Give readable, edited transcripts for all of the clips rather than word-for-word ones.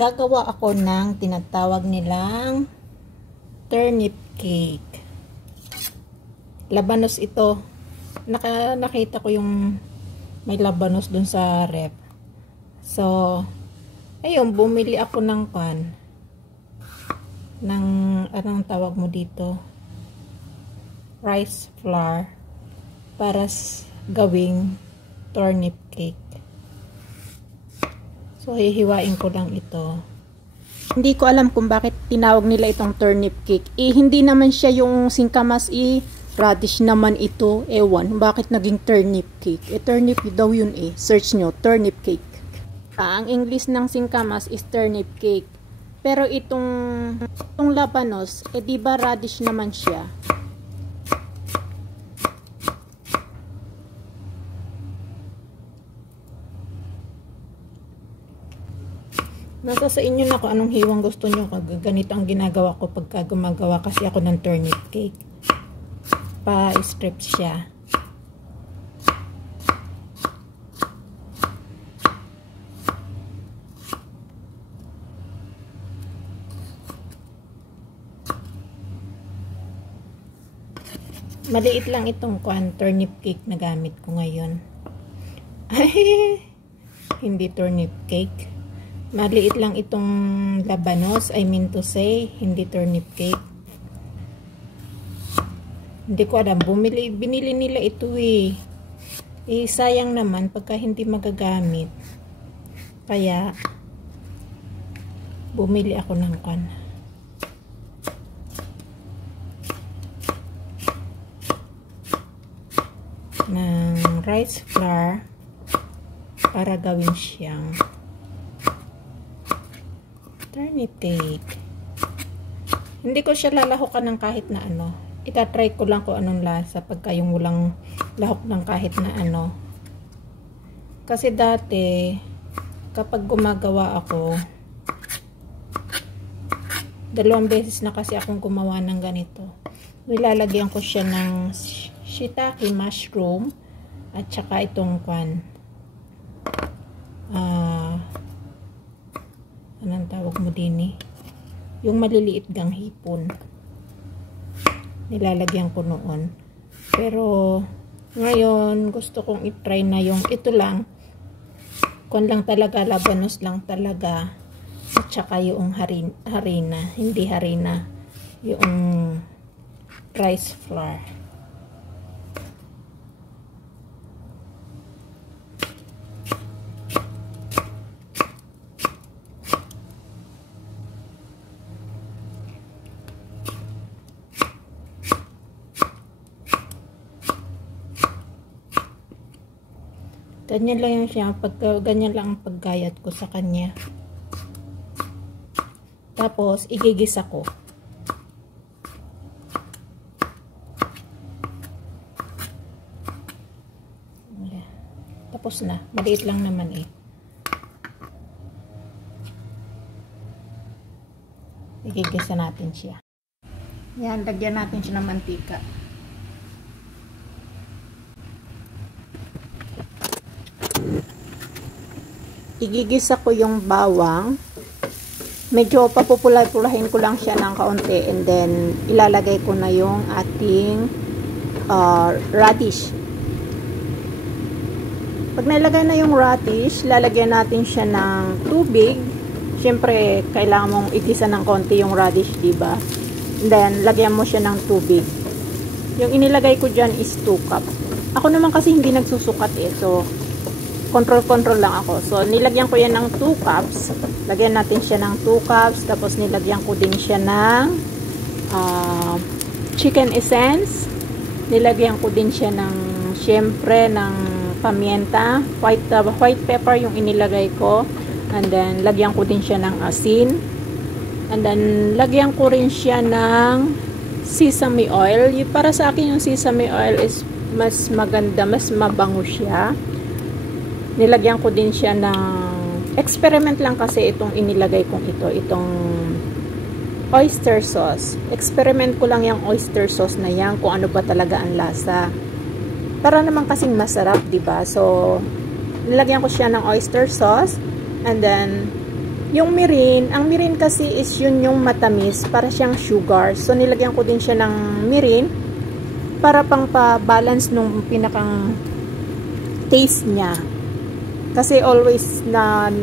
Gagawa ako ng tinatawag nilang turnip cake. Labanos ito. Nakita ko yung may labanos dun sa rep. So, ayun, bumili ako ng anong tawag mo dito? Rice flour para gawing turnip cake. So, hihiwain ko lang ito. Hindi ko alam kung bakit tinawag nila itong turnip cake. Hindi naman siya yung singkamas. Radish naman ito. Ewan, bakit naging turnip cake? Turnip daw yun Search nyo, turnip cake. Ang English ng singkamas is turnip cake. Pero itong labanos, diba radish naman siya? Nasa sa inyo na kung anong hiwang gusto nyo. Ganito ang ginagawa ko pagka gumagawa kasi ako ng turnip cake. Pa-strip siya. Maliit lang itong turnip cake na gamit ko ngayon. Ay, hindi turnip cake. Maliit lang itong labanos, I mean to say, hindi turnip cake. Hindi ko alam, binili nila ito sayang naman pagka hindi magagamit. Kaya, bumili ako ng rice flour para gawin siyang turnip cake. Hindi ko siya lalahukan ng kahit na ano. Itatry ko lang kung anong lasa pagka yung walang lahok ng kahit na ano. Kasi dati, kapag gumagawa ako, 2 beses na kasi akong gumawa ng ganito. Nilalagyan ko siya ng shiitake mushroom at saka itong anong tawag mo din yung maliliit gang hipon. Nilalagyan ko noon. Pero ngayon gusto kong i-try na yung ito lang. Lang talaga, labanos lang talaga. At saka yung harina. Hindi harina. Yung rice flour. Ganyan lang yung siya, ganyan lang ang paggayat ko sa kanya. Tapos, igigisa ko. Tapos na. Maliit lang naman Igigisa natin siya. Yan, lagyan natin siya ng mantika. Igigisa ko yung bawang. Medyo papupulay-pulahin ko lang siya ng kaunti and then ilalagay ko na yung ating radish. Pag nilagay na yung radish, lalagyan natin siya ng tubig. Siyempre, kailangan mong igisa ng konti yung radish, diba? And then, lagyan mo siya ng tubig. Yung inilagay ko dyan is 2 cup. Ako naman kasi hindi nagsusukat so control lang ako. So, nilagyan ko yan ng 2 cups. Lagyan natin siya ng 2 cups. Tapos, nilagyan ko din siya ng chicken essence. Nilagyan ko din siya ng, syempre, ng pamienta. White pepper yung inilagay ko. And then, lagyan ko din siya ng asin. And then, lagyan ko rin siya ng sesame oil. Para sa akin, yung sesame oil is mas maganda, mas mabango siya. Nilagyan ko din siya ng experiment lang kasi itong inilagay kong itong oyster sauce. Experiment ko lang yung oyster sauce na yan kung ano ba talaga ang lasa. Para naman kasing masarap, diba? So, nilagyan ko siya ng oyster sauce and then Yung mirin, ang mirin kasi is yun yung matamis, para siyang sugar. So, nilagyan ko din siya ng mirin para pang pa-balance nung pinakang taste niya. Kasi always na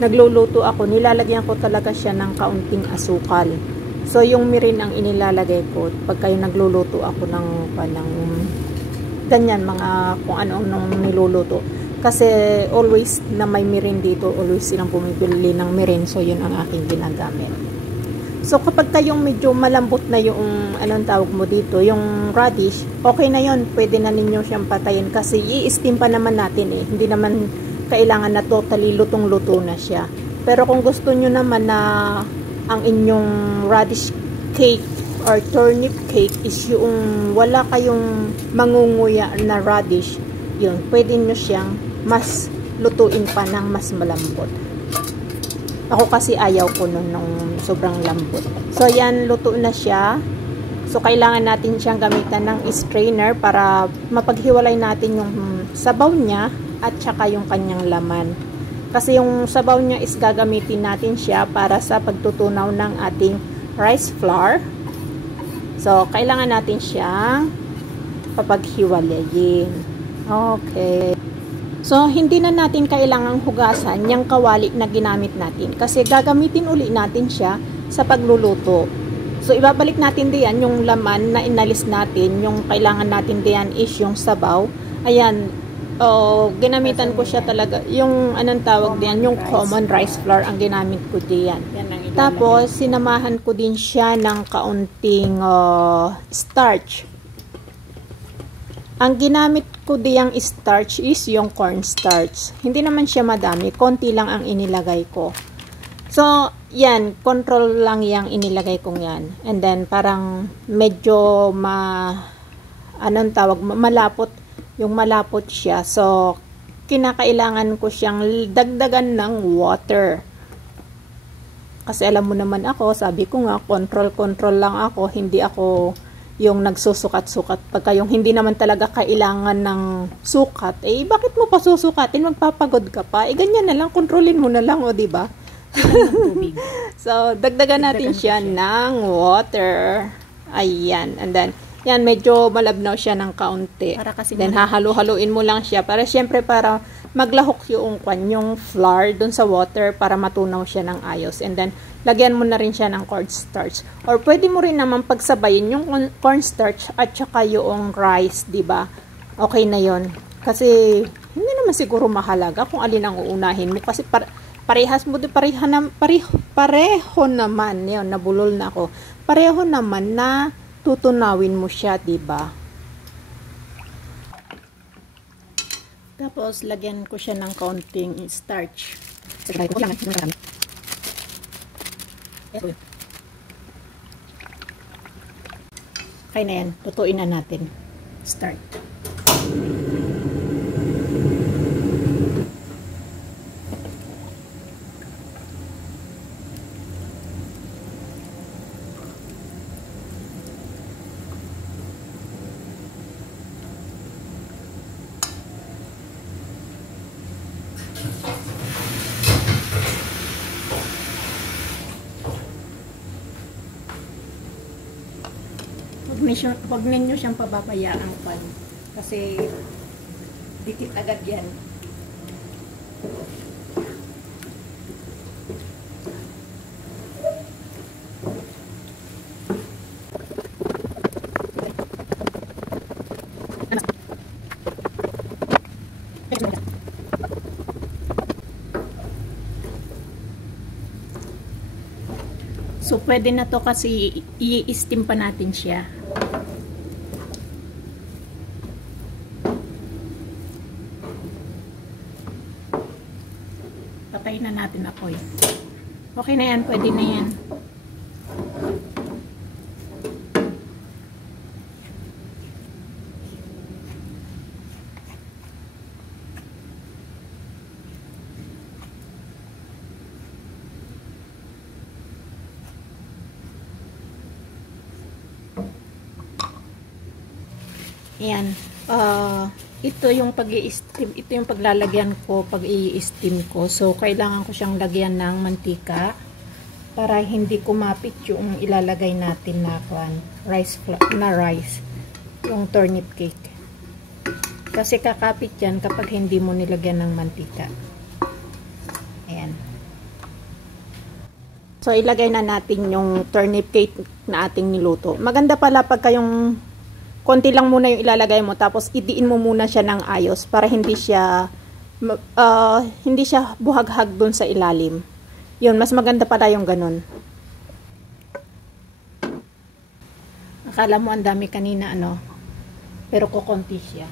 nagluluto ako, nilalagyan ko talaga siya ng kaunting asukal. So, yung mirin ang inilalagay ko pagka yung nagluluto ako ng ganyan, mga kung ano-anong niluluto. Kasi always na may mirin dito, always silang bumibili ng mirin. So, yun ang aking ginagamit. So, kapag kayong medyo malambot na yung, anong tawag mo dito, yung radish, okay na yun. Pwede na ninyo siyang patayin kasi i-steam pa naman natin eh. Hindi naman kailangan na totally lutong-luto na siya. Pero kung gusto nyo naman na ang inyong radish cake or turnip cake is yung wala kayong mangunguya na radish, yun, pwede nyo siyang mas lutuin pa ng mas malambot. Ako kasi ayaw ko nun nung sobrang lambot. So, yan, luto na siya. So, kailangan natin siyang gamitan ng strainer para mapaghiwalay natin yung sabaw niya at saka yung kanyang laman. Kasi yung sabaw niya is gagamitin natin siya para sa pagtutunaw ng ating rice flour. So, kailangan natin siyang papaghiwalayin. Okay. So, hindi na natin kailangang hugasan yung kawali na ginamit natin. Kasi gagamitin uli natin siya sa pagluluto. So, ibabalik natin diyan yung laman na inalis natin. Yung kailangan natin diyan is yung sabaw. Ayan. Ginamitan ko siya talaga. Yung anong tawag diyan, yung common rice flour ang ginamit ko diyan. Tapos, sinamahan ko din siya ng kaunting starch. Ang ginamit ko diyang starch is yung cornstarch. Hindi naman siya madami. Konti lang ang inilagay ko. So, yan. Control lang yung inilagay kong yan. And then, parang medyo anong tawag? Malapot. Yung malapot siya. So, kinakailangan ko siyang dagdagan ng water. Kasi alam mo naman ako, sabi ko nga, control lang ako. Hindi ako yung nagsusukat-sukat. Pagka yung hindi naman talaga kailangan ng sukat, eh, bakit mo pa susukatin? Magpapagod ka pa. Eh, ganyan na lang. Kontrolin mo na lang, o, diba? So, dagdagan natin siya ng water. Ayan. And then, yan, medyo malabnaw siya ng kaunti. Then, hahalo-haluin mo lang siya. Para, syempre, para maglahok yung flour dun sa water para matunaw siya ng ayos. And then, lagyan mo na rin siya ng cornstarch. Or, pwede mo rin naman pagsabayin yung cornstarch at saka yung rice, diba? Okay na yon. Kasi, hindi naman siguro mahalaga kung alin ang uunahin mo. Kasi, parehas mo, pareho naman, yun, nabulol na ako. Pareho naman na tutunawin mo siya, diba? Tapos, lagyan ko siya ng kaunting starch. Okay na yan. Tutuin na natin. Start. Huwag ninyo siyang pababayaan pan. Kasi dikit agad yan. So, pwede na to kasi i-steam pa natin siya. Patayin na natin apoy. Okay na yan, pwede na yan. Ayan. ito yung pag-i-steam, ito yung paglalagyan ko pag i-steam ko. So, kailangan ko siyang lagyan ng mantika para hindi kumapit yung ilalagay natin na rice, yung turnip cake. Kasi kakapit yan kapag hindi mo nilagyan ng mantika. Ayan. So, ilagay na natin yung turnip cake na ating niluto. Maganda pala pagka yung konti lang muna yung ilalagay mo, tapos idiin mo muna siya ng ayos para hindi siya buhaghag dun sa ilalim. Yun, mas maganda pala yung ganun. Akala mo ang dami kanina, ano? Pero kukunti siya.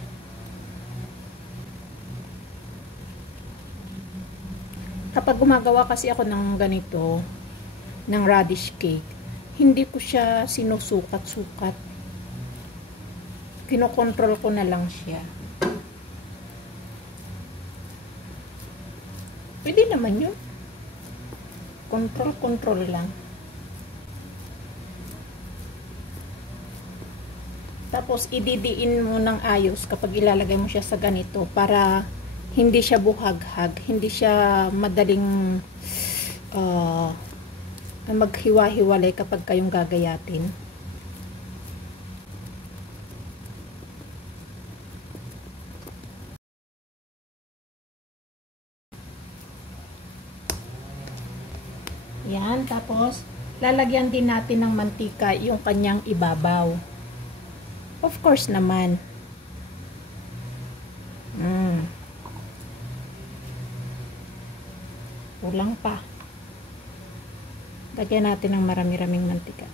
Kapag gumagawa kasi ako ng ganito, ng radish cake, hindi ko siya sinusukat-sukat. Kinokontrol ko na lang siya. Pwede naman yun. Control lang. Tapos, ididiin mo ng ayos kapag ilalagay mo siya sa ganito para hindi siya buhaghag, hindi siya madaling maghiwa-hiwalay kapag kayong gagayatin. Yan, tapos lalagyan din natin ng mantika yung kanyang ibabaw. Of course naman. Kulang pa. Lagyan natin ng marami-raming mantika.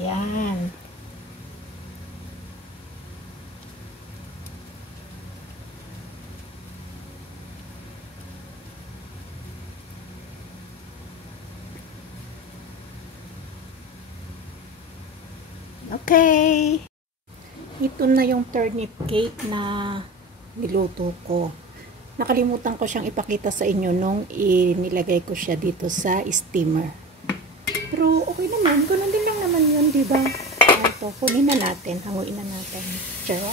Yan. Okay. Ito na yung turnip cake na niluto ko. Nakalimutan ko siyang ipakita sa inyo nung inilagay ko siya dito sa steamer. Pero okay naman, ganun din lang naman yun, diba? Ito, kunin na natin, hanguin na natin. Tara.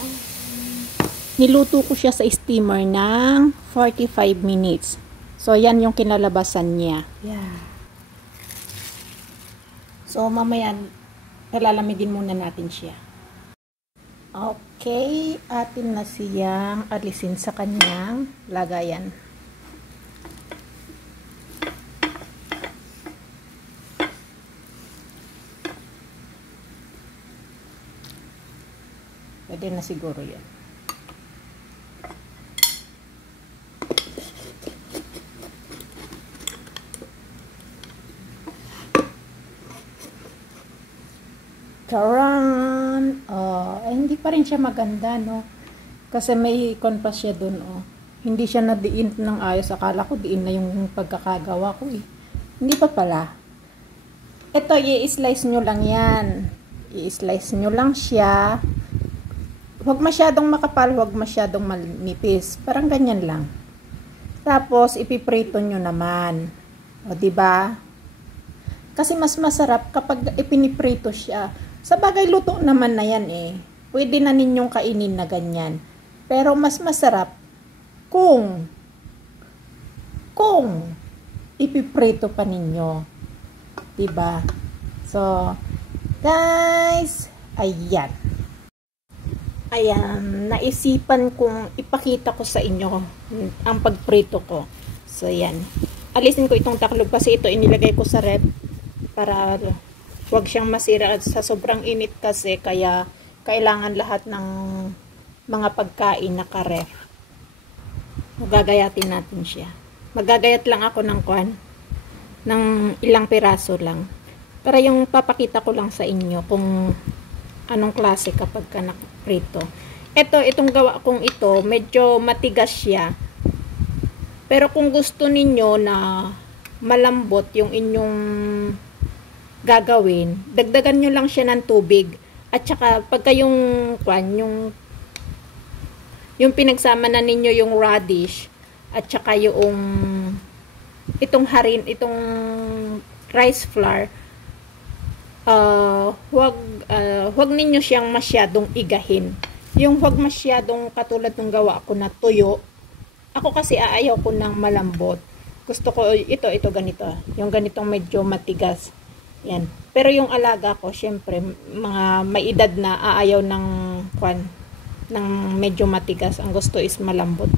Niluto ko siya sa steamer ng 45 minutes. So, yan yung kinalabasan niya. Yeah. So, mamaya, palalamigin muna natin siya. Okay, atin na siyang alisin sa kanyang lagayan. Pwede na siguro yan. Charan! Hindi pa rin siya maganda, no? Kasi may ikon pa siya dun, oh. Hindi siya nadiin ng ayos. Akala ko diin na yung pagkakagawa ko, eh. Hindi pa pala. Ito, i-slice nyo lang yan. I-slice nyo lang siya. Huwag masyadong makapal, huwag masyadong manipis. Parang ganyan lang. Tapos, ipiprito nyo naman. O, diba? Kasi mas masarap kapag ipiniprito siya. Sa bagay, luto naman na yan eh. Pwede na ninyong kainin na ganyan. Pero mas masarap kung ipiprito pa ninyo. Diba? So, guys, ayan. Ayan, naisipan kong ipakita ko sa inyo ang pagprito ko. So, yan. Alisin ko itong taklog kasi ito inilagay ko sa ref para huwag siyang masira sa sobrang init kasi kaya kailangan lahat ng mga pagkain naka-ref. Magagayatin natin siya. Magagayat lang ako ng ilang piraso lang. Para yung papakita ko lang sa inyo kung anong klase kapag ka nakaprito. Itong gawa kong ito, medyo matigas siya. Pero kung gusto ninyo na malambot yung inyong gagawin, dagdagan nyo lang siya ng tubig. At saka, pagka yung pinagsama na ninyo yung radish, at saka itong rice flour, huwag ninyo siyang masyadong igahin. Yung huwag masyadong katulad ng gawa ko na tuyo. Ako kasi aayaw ko ng malambot. Gusto ko ito ganito. Yung ganitong medyo matigas. Yan. Pero yung alaga ko, syempre, mga may edad na aayaw ng medyo matigas. Ang gusto is malambot.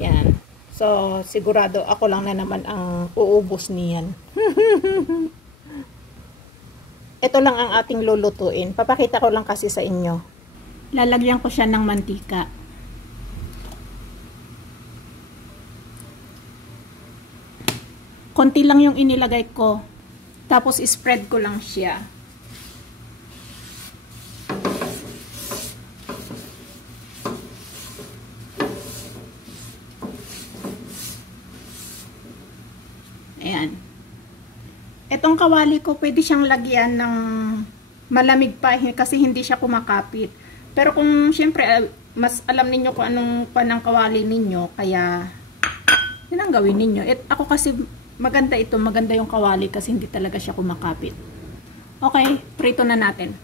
Yan. So, sigurado ako lang na naman ang uubos niyan. Ito lang ang ating lulutuin. Papakita ko lang kasi sa inyo. Lalagyan ko siya ng mantika. Konti lang yung inilagay ko. Tapos spread ko lang siya. Ayan. Etong kawali ko, pwede siyang lagyan ng malamig pa kasi hindi siya kumakapit. Pero kung syempre, mas alam ninyo kung anong panang kawali ninyo, kaya yun ang gawin ninyo. Ako kasi maganda ito, maganda yung kawali kasi hindi talaga siya kumakapit. Okay, prito na natin.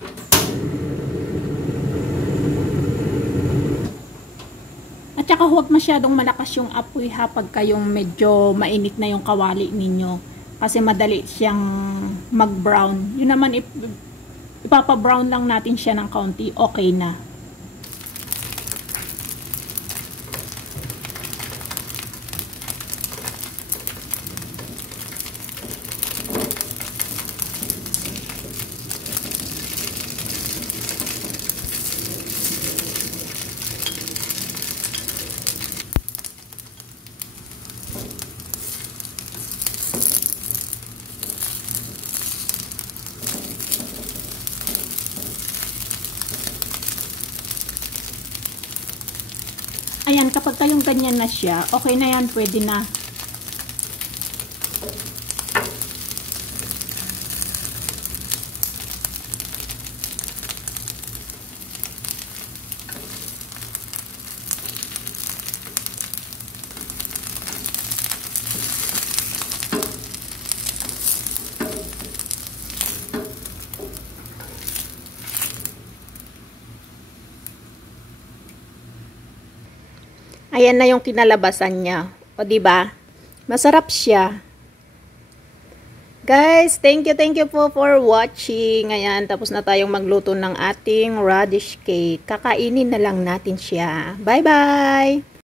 At saka huwag masyadong malakas yung apoy pag kayong medyo mainit na yung kawali ninyo. Kasi madali siyang mag-brown. Yun naman, ipapa-brown lang natin siya ng kaunti, okay na. Ayan, kapag kayong ganyan na siya, okay na yan, pwede na. Ayan na yung kinalabasan niya. O, diba? Masarap siya. Guys, thank you po for watching. Ayan, tapos na tayong magluto ng ating radish cake. Kakainin na lang natin siya. Bye-bye!